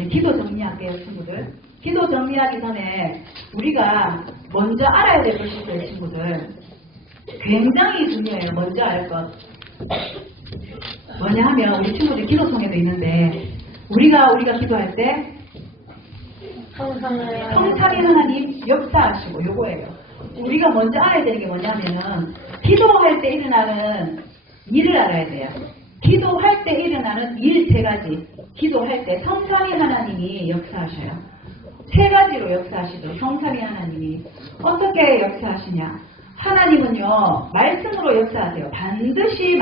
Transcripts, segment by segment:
이제 기도 정리할게요, 친구들. 기도 정리하기 전에 우리가 먼저 알아야 될 것이 있어요, 친구들. 굉장히 중요해요. 먼저 알 것. 뭐냐 하면 우리 친구들 기도통에도 있는데 우리가 기도할 때 성삼위 하나님 역사하시고 요거예요. 우리가 먼저 알아야 되는 게 뭐냐면은 기도할 때 일어나는 일을 알아야 돼요. 기도할 때 일어나는 일 세 가지. 기도할 때 성삼위 하나님이 역사하셔요. 세 가지로 역사하시죠. 성삼위 하나님이 어떻게 역사하시냐? 하나님은요 말씀으로 역사하세요. 반드시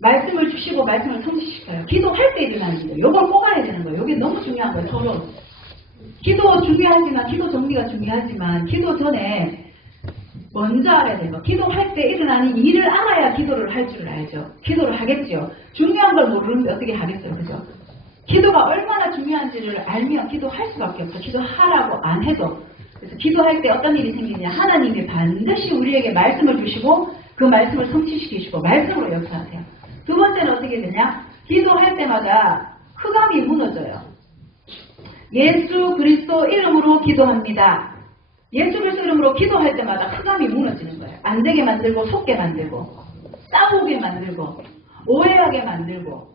말씀을 주시고 말씀을 성취시켜요. 기도할 때 일어나는 일이에요. 요걸 꼭 알아야 되는 거예요. 이게 너무 중요한 거예요. 서로. 기도 중요하지만 기도 정리가 중요하지만 기도 전에 먼저 알아야 돼요. 기도할 때 일어나는 일을 알아야 기도를 할 줄을 알죠. 기도를 하겠죠. 중요한 걸 모르는데 어떻게 하겠어요. 그죠? 기도가 얼마나 중요한지를 알면 기도할 수밖에 없어. 기도하라고 안 해도. 그래서 기도할 때 어떤 일이 생기냐. 하나님이 반드시 우리에게 말씀을 주시고 그 말씀을 성취시키시고 말씀으로 역사하세요. 두 번째는 어떻게 되냐. 기도할 때마다 흑암이 무너져요. 예수 그리스도 이름으로 기도합니다. 예수 그리스도 이름으로 기도할 때마다 흑암이 무너지는 거예요. 안 되게 만들고 속게 만들고 싸우게 만들고 오해하게 만들고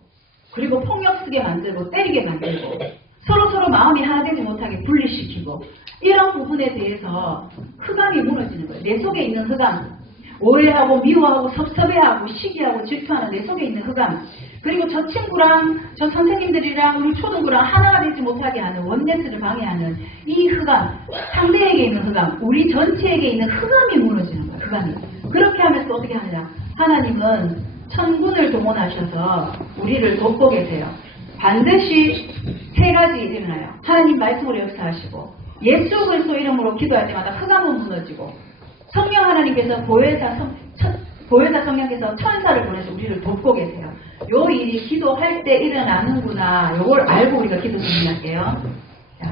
그리고 폭력 쓰게 만들고 때리게 만들고 서로 마음이 하나 되지 못하게 분리시키고 이런 부분에 대해서 흑암이 무너지는 거예요. 내 속에 있는 흑암. 오해하고 미워하고 섭섭해하고 시기하고 질투하는 내 속에 있는 흑암. 그리고 저 친구랑 저 선생님들이랑 우리 초등부랑 하나가 되지 못하게 하는 원네스를 방해하는 이 흑암. 상대에게 있는 흑암. 우리 전체에게 있는 흑암이 무너지는 거예요. 흑암이. 그렇게 하면서 어떻게 하느냐. 하나님은 천군을 동원하셔서 우리를 돕고 계세요. 반드시 세 가지 일어나요. 하나님 말씀으로 역사하시고 예수 그리스도 이름으로 기도할 때마다 흑암은 무너지고 성령 하나님께서 보혜사 성령께서 천사를 보내서 우리를 돕고 계세요. 요 일이 기도할 때 일어나는구나. 요걸 알고 우리가 기도 정리할게요. 자,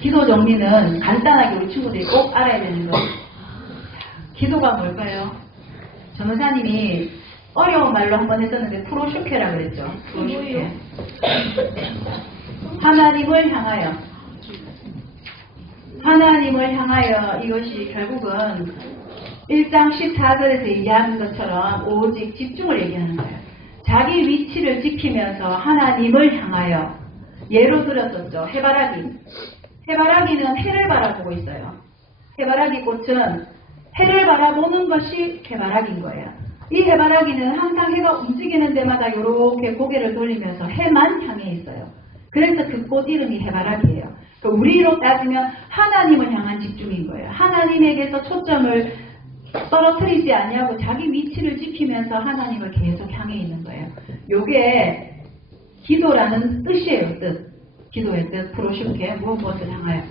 기도 정리는 간단하게 우리 친구들이 꼭 알아야 되는 거. 기도가 뭘까요? 전도사님이 어려운 말로 한번 했었는데 프로쇼케라 그랬죠. 프로쇼케. 하나님을 향하여 이것이 결국은 1장 14절에서 얘기하는 것처럼 오직 집중을 얘기하는 거예요. 자기 위치를 지키면서 하나님을 향하여 예로 들었었죠. 해바라기는 해를 바라보고 있어요. 해바라기 꽃은 해를 바라보는 것이 해바라기인 거예요. 이 해바라기는 항상 해가 움직이는 데마다 이렇게 고개를 돌리면서 해만 향해 있어요. 그래서 그 꽃 이름이 해바라기예요. 우리로 따지면 하나님을 향한 집중인 거예요. 하나님에게서 초점을 떨어뜨리지 않냐고 자기 위치를 지키면서 하나님을 계속 향해 있는 거예요. 요게 기도라는 뜻이에요. 뜻. 기도의 뜻. 프로쇼케. 무엇을 향하여.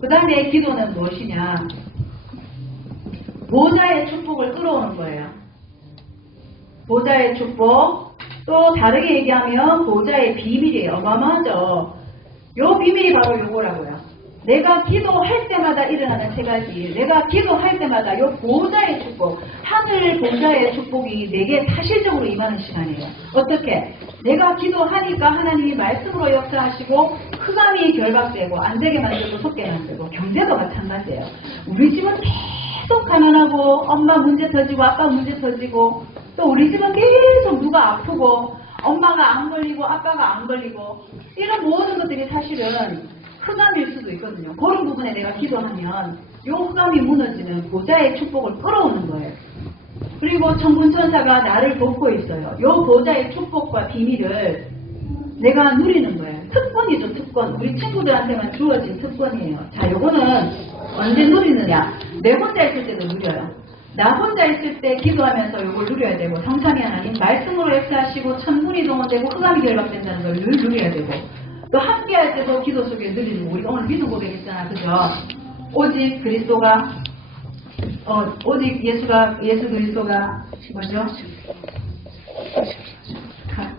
그 다음에 기도는 무엇이냐. 보좌의 축복을 끌어오는 거예요. 보좌의 축복. 또 다르게 얘기하면 보좌의 비밀이에요. 어마어마하죠. 요 비밀이 바로 요거라고요. 내가 기도할 때마다 일어나는 세 가지. 내가 기도할 때마다 요 보좌의 축복, 하늘 보좌의 축복이 내게 사실적으로 임하는 시간이에요. 어떻게? 내가 기도하니까 하나님이 말씀으로 역사하시고 흑암이 결박되고 안 되게 만들고 속게 만들고 경제도 마찬가지예요. 우리 집은 계속 가난하고 엄마 문제 터지고 아빠 문제 터지고 또 우리 집은 계속 누가 아프고 엄마가 안 걸리고 아빠가 안 걸리고 이런 모든 것들이 사실은 흑암일 수도 있거든요. 그런 부분에 내가 기도하면 요 흑암이 무너지는 보좌의 축복을 끌어오는 거예요. 그리고 천군천사가 나를 돕고 있어요. 요 보좌의 축복과 비밀을 내가 누리는 거예요. 특권이죠. 특권. 우리 친구들한테만 주어진 특권이에요. 자, 요거는 언제 누리느냐. 내 혼자 있을 때도 누려요. 나 혼자 있을 때 기도하면서 이걸 누려야 되고 성삼위 하나님 말씀으로 역사하시고 천군이 동원되고 흑암이 결박된다는 걸 늘 누려야 되고 또 함께 할 때도 기도 속에 누리는 거. 우리가 오늘 믿음 고백했잖아. 그죠? 오직 그리스도가 오직 예수 그리스도가 뭐죠?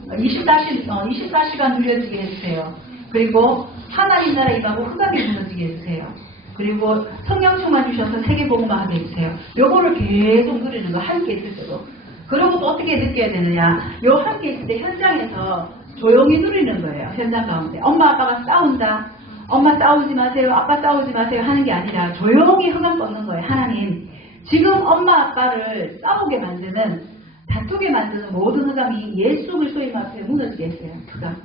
24시간 누려지게 해주세요. 그리고 하나님 나라 임하고 흑암이 무너지게 해주세요. 그리고 성령 충만 주셔서 세계복음화 하게 해주세요. 요거를 계속 누리는 거 함께 있을 때도. 그리고 또 어떻게 느껴야 되느냐. 요 함께 있을 때 현장에서 조용히 누리는 거예요. 현장 가운데. 엄마 아빠가 싸운다. 엄마 싸우지 마세요. 아빠 싸우지 마세요. 하는 게 아니라 조용히 흑암 꺾는 거예요. 하나님, 지금 엄마 아빠를 싸우게 만드는, 다투게 만드는 모든 흑암이 예수 그리스도의 앞에 무너지게 했어요. 흑암.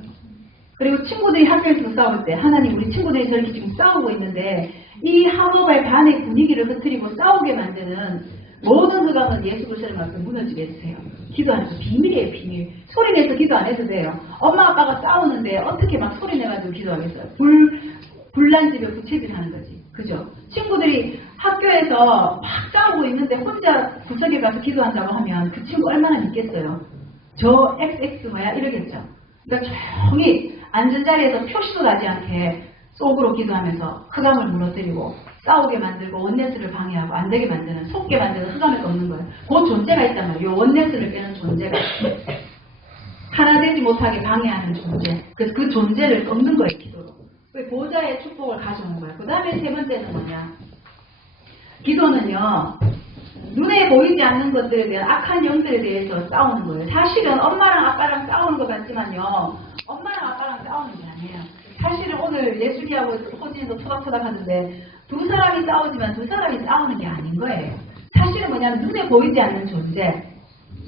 그리고 친구들이 학교에서 싸울 때, 하나님, 우리 친구들이 저렇게 지금 싸우고 있는데 이 한옥의 반의 분위기를 흐트리고 싸우게 만드는 모든 흑암은 예수 그리스도의 앞에 무너지게 해주세요. 기도하면서 비밀이에요. 비밀. 소리내서 기도 안 해도 돼요. 엄마 아빠가 싸우는데 어떻게 막 소리내가지고 기도하겠어요. 불난 집에 부채질 하는 거지. 그죠? 친구들이 학교에서 막 싸우고 있는데 혼자 구석에 가서 기도한다고 하면 그 친구 얼마나 믿겠어요. 저 XX 뭐야? 이러겠죠. 그러니까 조용히 앉은 자리에서 표시도 나지 않게 속으로 기도하면서 흑암을 무너뜨리고 싸우게 만들고 원네스를 방해하고 안 되게 만드는, 속게 만드는 흑암을 꺾는 거예요. 그 존재가 있단 말이에요. 이 원네스를 빼는 존재가 하나 되지 못하게 방해하는 존재. 그래서 그 존재를 꺾는 거예요. 기도로. 보좌의 축복을 가져오는 거예요. 그 다음에 세 번째는 뭐냐? 기도는요, 눈에 보이지 않는 것들에 대한 악한 영들에 대해서 싸우는 거예요. 사실은 엄마랑 아빠랑 싸우는 것 같지만요, 엄마랑 아빠랑 싸우는 게 아니에요. 사실은 오늘 예술이하고 호진이도 토닥토닥 하는데 두 사람이 싸우지만 두 사람이 싸우는 게 아닌 거예요. 사실은 뭐냐면 눈에 보이지 않는 존재,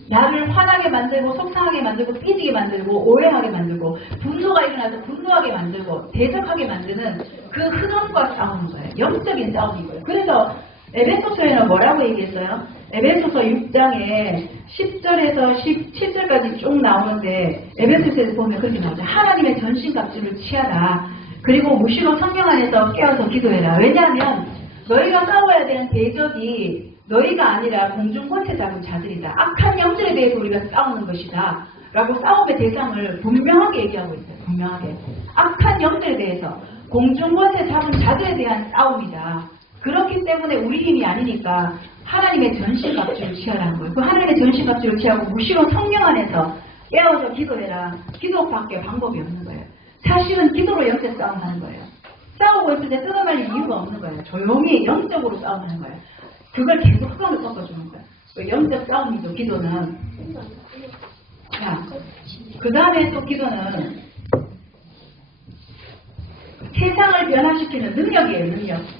나를 화나게 만들고 속상하게 만들고 삐지게 만들고 오해하게 만들고 분노가 일어나서 분노하게 만들고 대적하게 만드는 그 흑암과 싸우는 거예요. 영적인 싸움인 거예요. 그래서 에베소서에는 뭐라고 얘기했어요? 에베소서 6장에 10절에서 17절까지 쭉 나오는데 에베소서에서 보면 그렇게 나오죠. 하나님의 전신갑주를 취하라. 그리고 무시로 성령 안에서 깨어서 기도해라. 왜냐하면 너희가 싸워야 되는 대적이 너희가 아니라 공중권세 잡은 자들이다. 악한 영들에 대해서 우리가 싸우는 것이다. 라고 싸움의 대상을 분명하게 얘기하고 있어요. 분명하게. 악한 영들에 대해서 공중권세 잡은 자들에 대한 싸움이다. 그렇기 때문에 우리 힘이 아니니까 하나님의 전신갑주를 취하라는 거예요. 그 하나님의 전신갑주를 취하고 무시로 성령 안에서 깨어서 기도해라. 기도밖에 방법이 없는 거예요. 사실은 기도로 영적 싸움하는 거예요. 싸우고 있을 때 뜯어말릴 이유가 없는 거예요. 조용히 영적으로 싸움하는 거예요. 그걸 계속 흑암을 꺾어주는 거예요. 영적 싸움이죠. 기도는. 자, 그 다음에 또 기도는 세상을 변화시키는 능력이에요.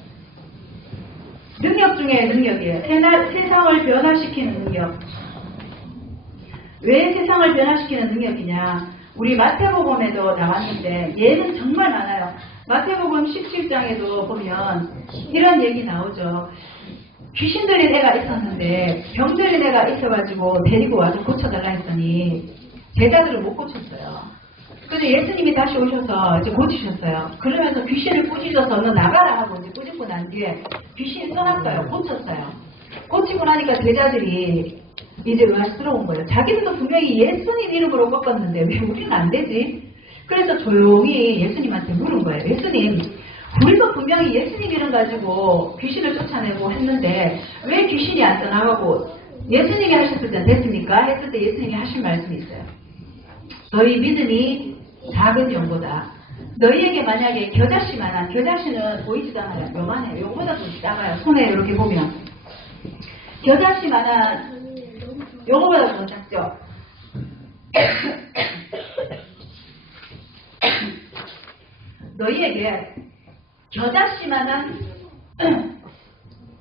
능력 중에 능력이에요. 세상을 변화시키는 능력. 왜 세상을 변화시키는 능력이냐? 우리 마태복음에도 나왔는데 얘는 정말 많아요. 마태복음 17장에도 보면 이런 얘기 나오죠. 귀신 들린 애가 있었는데 병 들린 애가 있어가지고 데리고 와서 고쳐달라 했더니 제자들을 못 고쳤어요. 그래서 예수님이 다시 오셔서 이제 고치셨어요. 그러면서 귀신을 꾸짖어서 너 나가라 하고 이제 꾸짖고 난 뒤에 귀신이 떠났어요. 고쳤어요. 고치고 나니까 제자들이 이제 의아스러운 거예요. 자기들도 분명히 예수님 이름으로 꺾었는데 왜 우리는 안 되지? 그래서 조용히 예수님한테 물은 거예요. 예수님, 우리도 분명히 예수님 이름 가지고 귀신을 쫓아내고 했는데 왜 귀신이 안 떠나가고 예수님이 하셨을 때 됐습니까? 했을 때 예수님이 하신 말씀이 있어요. 너희 믿음이 작은 용보다 너희에게 만약에 겨자씨만한, 겨자씨는 보이지도 않아요. 요만해요. 요거보다 더 작아요. 손에 이렇게 보면 겨자씨만한 요거보다 더 작죠. 너희에게 겨자씨만한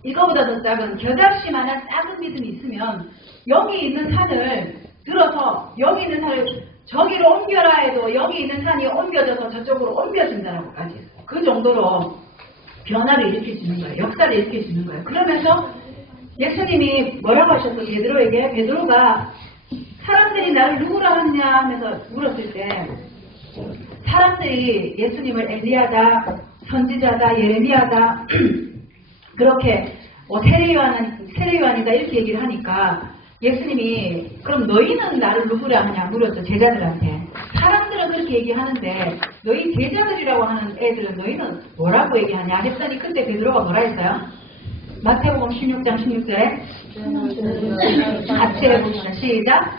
이거보다 더 작은 겨자씨만한 작은 믿음이 있으면 여기 있는 산을 들어서 여기 있는 산을 저기로 옮겨라 해도 여기 있는 산이 옮겨져서 저쪽으로 옮겨진다라고까지 했어요. 그 정도로 변화를 일으켜주는 거예요. 역사를 일으켜주는 거예요. 그러면서 예수님이 뭐라고 하셨어? 베드로에게. 베드로가 사람들이 나를 누구라 하느냐 하면서 물었을 때 사람들이 예수님을 엘리야다, 선지자다, 예레미야다 그렇게 세례요한이다 이렇게 얘기를 하니까 예수님이 그럼 너희는 나를 누구라 하냐 물었죠. 제자들한테. 사람들은 그렇게 얘기하는데 너희 제자들이라고 하는 애들은 너희는 뭐라고 얘기하냐 했더니 그때 베드로가 뭐라 했어요? 마태복음 16장 16절에 같이 해봅시다. 시작.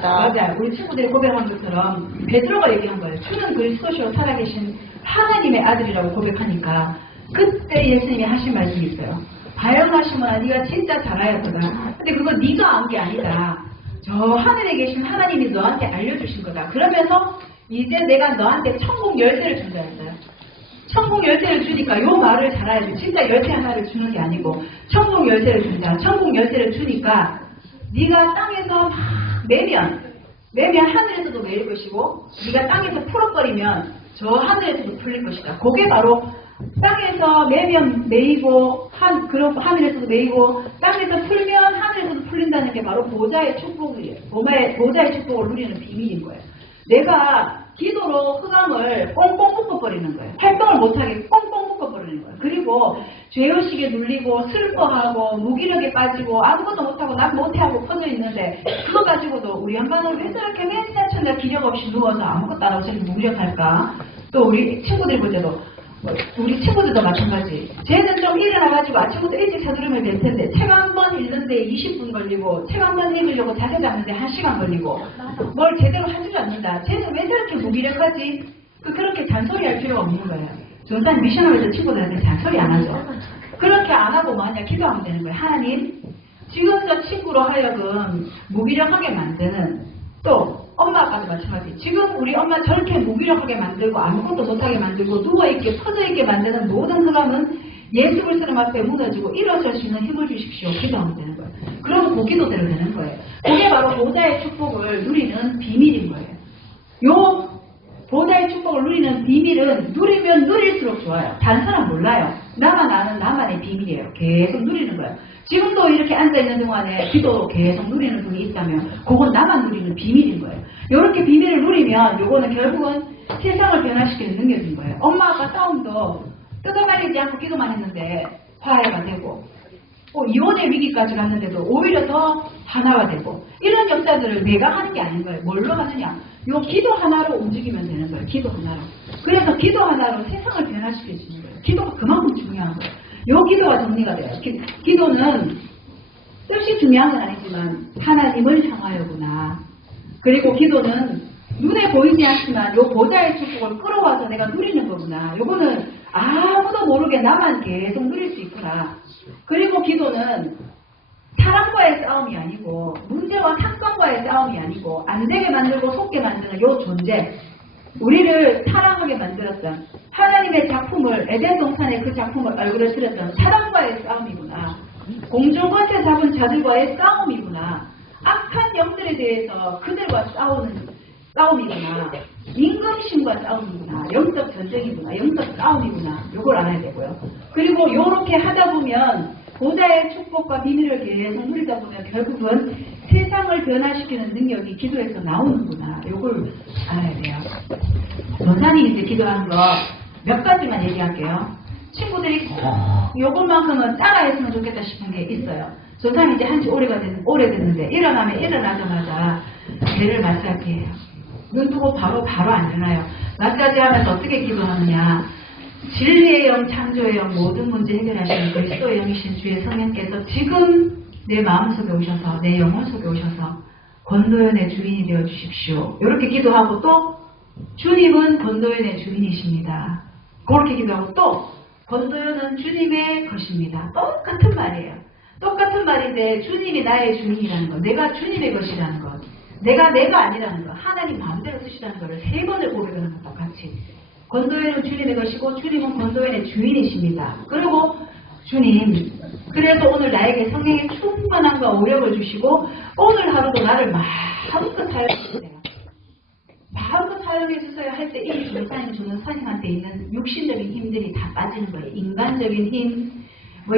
맞아요. 우리 친구들이 고백한 것처럼 베드로가 얘기한 거예요. 주는 그리스도시로 살아계신 하나님의 아들이라고 고백하니까 그때 예수님이 하신 말씀이 있어요. 바요나 시몬아 네가 진짜 잘하였구나. 근데 그거 네가 한 게 아니다. 저 하늘에 계신 하나님이 너한테 알려주신 거다. 그러면서 이제 내가 너한테 천국 열쇠를 준다 했어요. 천국 열쇠를 주니까 요 말을 잘 알아야 돼. 진짜 열쇠 하나를 주는 게 아니고 천국 열쇠를 준다. 천국 열쇠를 주니까 네가 땅에서 막 매면 하늘에서도 매일 것이고 네가 땅에서 풀어버리면 저 하늘에서도 풀릴 것이다. 그게 바로 땅에서 매면 매이고 그리고 하늘에서도 매이고 땅에서 풀면 하늘에서도 풀린다는 게 바로 보좌의 축복이에요. 보좌의 축복을 누리는 비밀인 거예요. 내가 기도로 흑암을 꽁꽁 묶어버리는 거예요. 활동을 못하게 꽁꽁 묶어버리는 거예요. 그리고 죄의식에 눌리고 슬퍼하고 무기력에 빠지고 아무것도 못하고 난 못해하고 퍼져 있는데 그거 가지고도 우리 양반은 왜 저렇게 맨날 천날 기력 없이 누워서 아무것도 안 하고 저렇게 무기력할까? 또 우리 친구들 볼 때도 우리 친구들도 마찬가지. 쟤는 좀 일어나가지고 아침부터 일찍 서두르면 될 텐데 책 한 번 읽는데 20분 걸리고 책 한 번 읽으려고 자세 잡는데 1시간 걸리고 뭘 제대로 하지도 않는다. 쟤는 왜 저렇게 무기력하지? 그렇게 잔소리할 필요가 없는 거예요. 전산 미션홀에서 친구들한테 잔소리 안 하죠. 그렇게 안 하고 만약 기도하면 되는 거예요. 하나님, 지금 저 친구로 하여금 무기력하게 만드는 또 엄마 아빠도 마찬가지. 지금 우리 엄마 저렇게 무기력하게 만들고 아무것도 못하게 만들고 누워있게 퍼져있게 만드는 모든 사람은 예수 그리스도 앞에 무너지고 일어설 수 있는 힘을 주십시오. 기도하면 되는 거예요. 그러면 그 기도대로 되는 거예요. 그게 바로 보좌의 축복을 누리는 비밀인 거예요. 요 보좌의 축복을 누리는 비밀은 누리면 누릴수록 좋아요. 다른 사람 몰라요. 나만 아는 나만의 비밀이에요. 계속 누리는 거예요. 지금도 이렇게 앉아있는 동안에 기도 계속 누리는 분이 있다면 그건 나만 누리는 비밀인 거예요. 이렇게 비밀을 누리면 요거는 결국은 세상을 변화시키는 능력인 거예요. 엄마 아빠 싸움도 뜯어말리지 않고 기도만 했는데 화해가 되고 이혼의 위기까지 갔는데도 오히려 더 하나가 되고 이런 역사들을 내가 하는 게 아닌 거예요. 뭘로 하느냐? 요 기도 하나로 움직이면 되는 거예요. 기도 하나로. 그래서 기도 하나로 세상을 변화시켜주는 거예요. 기도가 그만큼 중요한 거예요. 요 기도가 정리가 돼요. 기도는 뜻이 중요한 건 아니지만 하나님을 향하여구나. 그리고 기도는 눈에 보이지 않지만 요 보좌의 축복을 끌어와서 내가 누리는 거구나. 요거는 아무도 모르게 나만 계속 누릴 수 있구나. 그리고 기도는 사람과의 싸움이 아니고 문제와 사건과의 싸움이 아니고 안 되게 만들고 속게 만드는 요 존재, 우리를 사랑하게 만들었던 하나님의 작품을 에덴 동산의 그 작품을 얼굴에 들었던 사람과의 싸움이구나. 공중권세 잡은 자들과의 싸움이구나. 악한 영들에 대해서 그들과 싸우는 싸움이구나. 임금심과 싸움이구나. 영적 전쟁이구나. 영적 싸움이구나. 요걸 알아야 되고요. 그리고 요렇게 하다 보면 보좌의 축복과 비밀을 계속 누리다 보면 결국은 세상을 변화시키는 능력이 기도에서 나오는구나. 요걸 알아야 돼요. 전사님이 이제 기도하는 거 몇 가지만 얘기할게요. 친구들이 꼭 요것만큼은 따라했으면 좋겠다 싶은 게 있어요. 전사님이 이제 한지 오래됐는데 일어나면 일어나자마자 배를 마사지해요. 눈 뜨고 바로 안 일어나요. 마사지 하면서 어떻게 기도하느냐. 진리의 영, 창조의 영, 모든 문제 해결하시는 그리스도의 영이신 주의 성령께서 지금 내 마음속에 오셔서 내 영혼 속에 오셔서 권도연의 주인이 되어 주십시오. 이렇게 기도하고 또 주님은 권도연의 주인이십니다. 그렇게 기도하고 또 권도연은 주님의 것입니다. 똑같은 말이에요. 똑같은 말인데 주님이 나의 주인이라는 것, 내가 주님의 것이라는 것, 내가 아니라는 것, 하나님 마음대로 쓰시라는 것을 3번을 고백하는 것과 같이 권도연은 주님의 것이고 주님은 권도연의 주인이십니다. 그리고 주님, 그래서 오늘 나에게 성령의 충만함과 오력을 주시고 오늘 하루도 나를 마음껏 사용해주세요. 마음껏 사용해주세요 할 때 이 전사님 주는 선생한테 있는 육신적인 힘들이 다 빠지는 거예요. 인간적인 힘,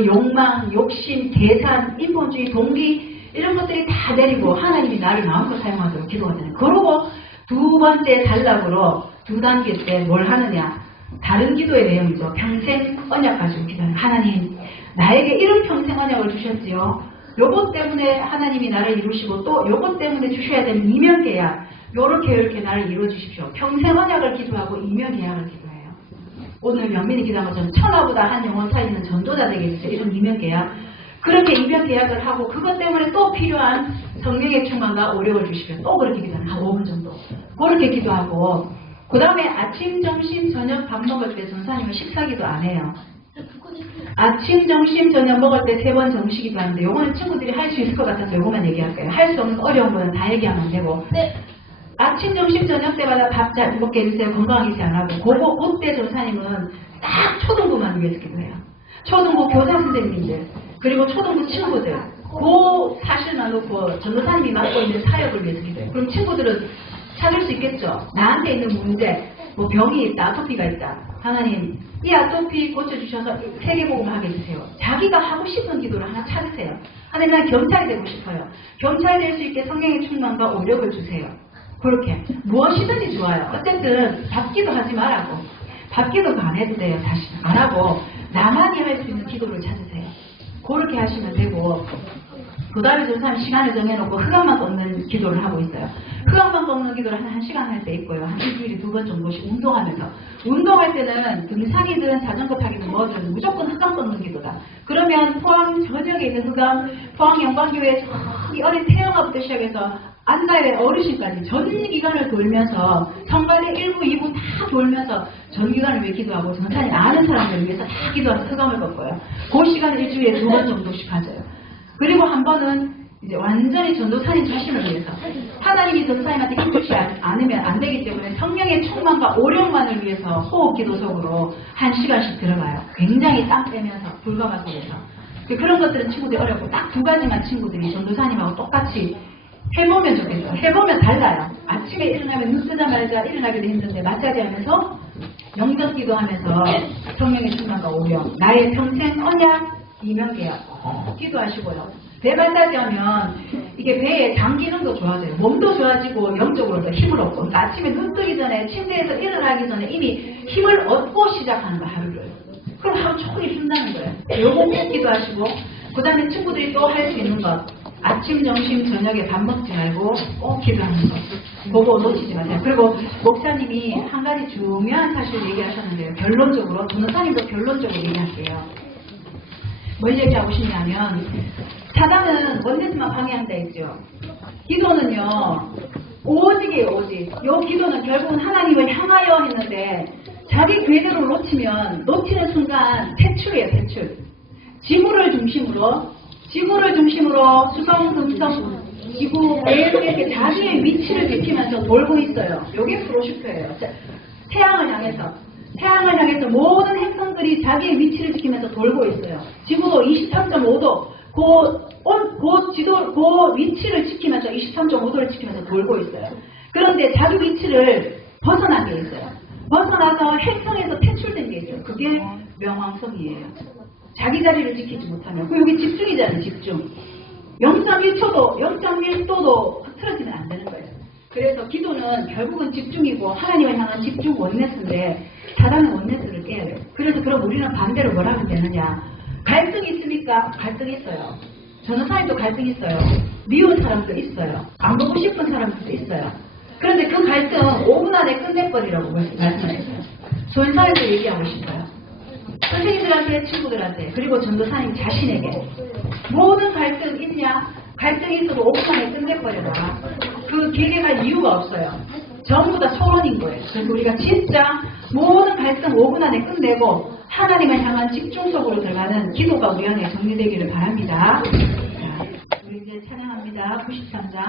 욕망, 욕심, 계산, 인본주의, 동기 이런 것들이 다 내리고 하나님이 나를 마음껏 사용하도록 기도가 되는 거예요. 그리고 두 번째 단락으로 2단계 때 뭘 하느냐. 다른 기도의 내용이죠. 평생 언약 가지고 기도하는 하나님, 나에게 이런 평생 언약을 주셨지요. 요것 때문에 하나님이 나를 이루시고 또 요것 때문에 주셔야 되는 이면계약, 요렇게 나를 이루어주십시오. 평생 언약을 기도하고 이면계약을 기도해요. 오늘 명민이 기도한 것처럼 천하보다 한 영혼 사이는 전도자 되게 해주세요. 이런 이면계약. 그렇게 이면계약을 하고 그것 때문에 또 필요한 성령의 충만과 오력을 주십시오. 또 그렇게 기도하는 한 5분 정도. 그렇게 기도하고 그 다음에 아침, 점심, 저녁 밥 먹을 때 전사님은 식사기도 안 해요. 아침, 점심, 저녁 먹을 때 3번 정식이도 하는데 요거는 친구들이 할 수 있을 것 같아서 요거만 얘기할게요. 할 수 없는 어려운 거는 다 얘기하면 안 되고. 네. 아침, 점심, 저녁 때마다 밥 잘 먹게 해주세요. 건강하게 생각하고. 그때 전사님은 딱 초등부만 위해서 기도해요. 초등부 교사 선생님들, 그리고 초등부 친구들, 그 사실만 놓고 전도사님이 맡고 있는 사역을 위해서 기도해요. 그럼 친구들은 찾을 수 있겠죠. 나한테 있는 문제, 뭐 병이 있다, 아토피가 있다. 하나님, 이 아토피 고쳐주셔서 세계복음을 하게 해주세요. 자기가 하고 싶은 기도를 하나 찾으세요. 하나님, 난 경찰이 되고 싶어요. 경찰이 될 수 있게 성령의 충만과 오력을 주세요. 그렇게 무엇이든지 좋아요. 어쨌든 받기도 하지 말라고. 받기도 안 해도 돼요. 사실 안 하고 나만이 할 수 있는 기도를 찾으세요. 그렇게 하시면 되고, 그 다음에 전사님 시간을 정해놓고 흑암만 꺾는 기도를 하고 있어요. 흑암만 꺾는 기도를 한 1시간 할 때 있고요. 한 일주일에 2번 정도씩 운동하면서. 운동할 때는 등산이든 자전거 타기든 뭐든 무조건 흑암 꺾는 기도다. 그러면 포항 저녁에 있는 흑암, 포항 영광교회 저기 어린 태영아부터 시작해서 안나의 어르신까지 전 기간을 돌면서 성관의 1부, 2부 다 돌면서 전 기간을 위해 기도하고 전사님 아는 사람들을 위해서 다 기도하는 흑암을 꺾어요. 그 시간을 일주일에 2번 정도씩 가져요. 그리고 한 번은 이제 완전히 전도사님 자신을 위해서 하나님이 전도사님한테 힘주시 않으면 안 되기 때문에 성령의 충만과 오력만을 위해서 호흡 기도 속으로 1시간씩 들어가요. 굉장히 땀 빼면서 불가마 속에서. 그런 것들은 친구들이 어렵고 딱 2가지만 친구들이 전도사님하고 똑같이 해보면 좋겠어요. 해보면 달라요. 아침에 일어나면 눈 뜨자마자 일어나기도 힘든데 마사지 하면서 영전 기도하면서 성령의 충만과 오력, 나의 평생 언약, 이명계약 기도하시고요. 배 마사지 하면 이게 배에 장 기능도 좋아져요. 몸도 좋아지고 영적으로도 힘을 얻고. 그러니까 아침에 눈 뜨기 전에 침대에서 일어나기 전에 이미 힘을 얻고 시작하는 거 하루를. 그럼 하루 종일 힘나는 거예요. 요거 꼭 기도하시고, 그 다음에 친구들이 또 할 수 있는 것, 아침, 점심, 저녁에 밥 먹지 말고 꼭 기도하는 거. 그거 놓치지 마세요. 그리고 목사님이 한 가지 중요한 사실을 얘기하셨는데요. 결론적으로, 전도사님도 결론적으로 얘기할게요. 뭘 얘기하고 싶냐면, 사단은 원내스만 방해한다 했죠. 기도는요, 오직이에요, 오직. 요 기도는 결국은 하나님을 향하여 했는데, 자기 궤도를 놓치는 순간 퇴출이에요, 퇴출. 지구를 중심으로 수성, 지구, 매일 이렇게 자기의 위치를 지키면서 돌고 있어요. 요게 프로슈퍼예요. 태양을 향해서 모든 행성들이 자기의 위치를 지키면서 돌고 있어요. 지구도 23.5도, 그 위치를 지키면서 23.5도를 지키면서 돌고 있어요. 그런데 자기 위치를 벗어난 게 있어요. 벗어나서 행성에서 퇴출된 게 있어요. 그게 명왕성이에요. 자기 자리를 지키지 못하면. 그 여기 집중이잖아요, 집중. 0.1도도 흐트러지면 안 되는 거예요. 그래서 기도는 결국은 집중이고 하나님을 향한 집중 원네스인데 사단은 원네스를 깨야 돼요. 그래서 그럼 우리는 반대로 뭘 하면 되느냐. 갈등이 있습니까? 갈등이 있어요. 전도사님도 갈등이 있어요. 미운 사람도 있어요. 안 보고 싶은 사람도 있어요. 그런데 그 갈등 5분 안에 끝내버리라고 말씀하셨어요. 전사에서 얘기하고 싶어요. 선생님들한테, 친구들한테, 그리고 전도사님 자신에게 모든 갈등 있냐? 갈등이 있어도 5분 안에 끝내버려라. 그 길게 갈 이유가 없어요. 전부 다 소론인 거예요. 그래서 우리가 진짜 모든 갈등 5분 안에 끝내고 하나님을 향한 집중 속으로 들어가는 기도가 우리 안에 정리되기를 바랍니다. 자, 우리 이제 찬양합니다. 93장.